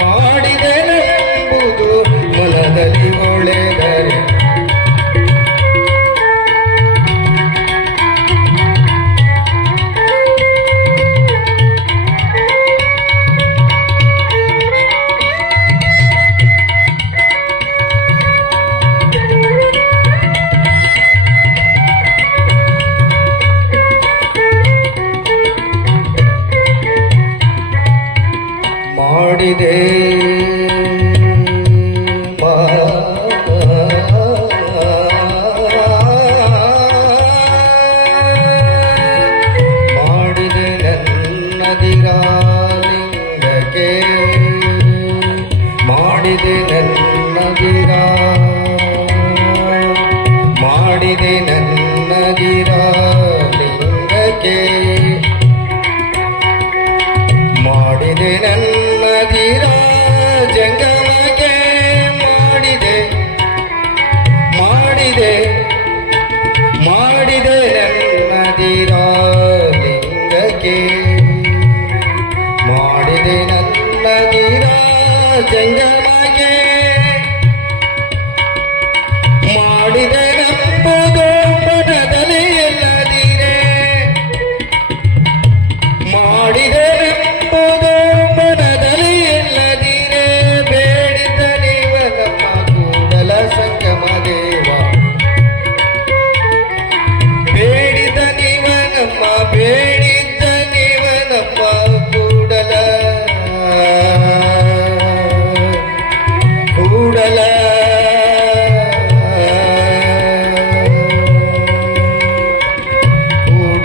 ಮಾಡಿದೆ ಎಂಬುದು ಮೊಲದಲ್ಲಿ ಒಳೆದ ಮಾಡಿದೆ. ನನ್ನದಿರಾಲಿಂಗಕ್ಕೆ ಮಾಡಿದೆ ನನ್ನದಿರ ಮಾಡಿದೆ ಜಂಗಮಕ್ಕೆ ಮಾಡಿದೆ ಮಾಡಿದೆ ಮಾಡಿದೆ ನನ್ನದಿರ ಲಿಂಗಕ್ಕೆ ಮಾಡಿದೆ ನನ್ನದಿರ ಜಂಗಮಕ್ಕೆ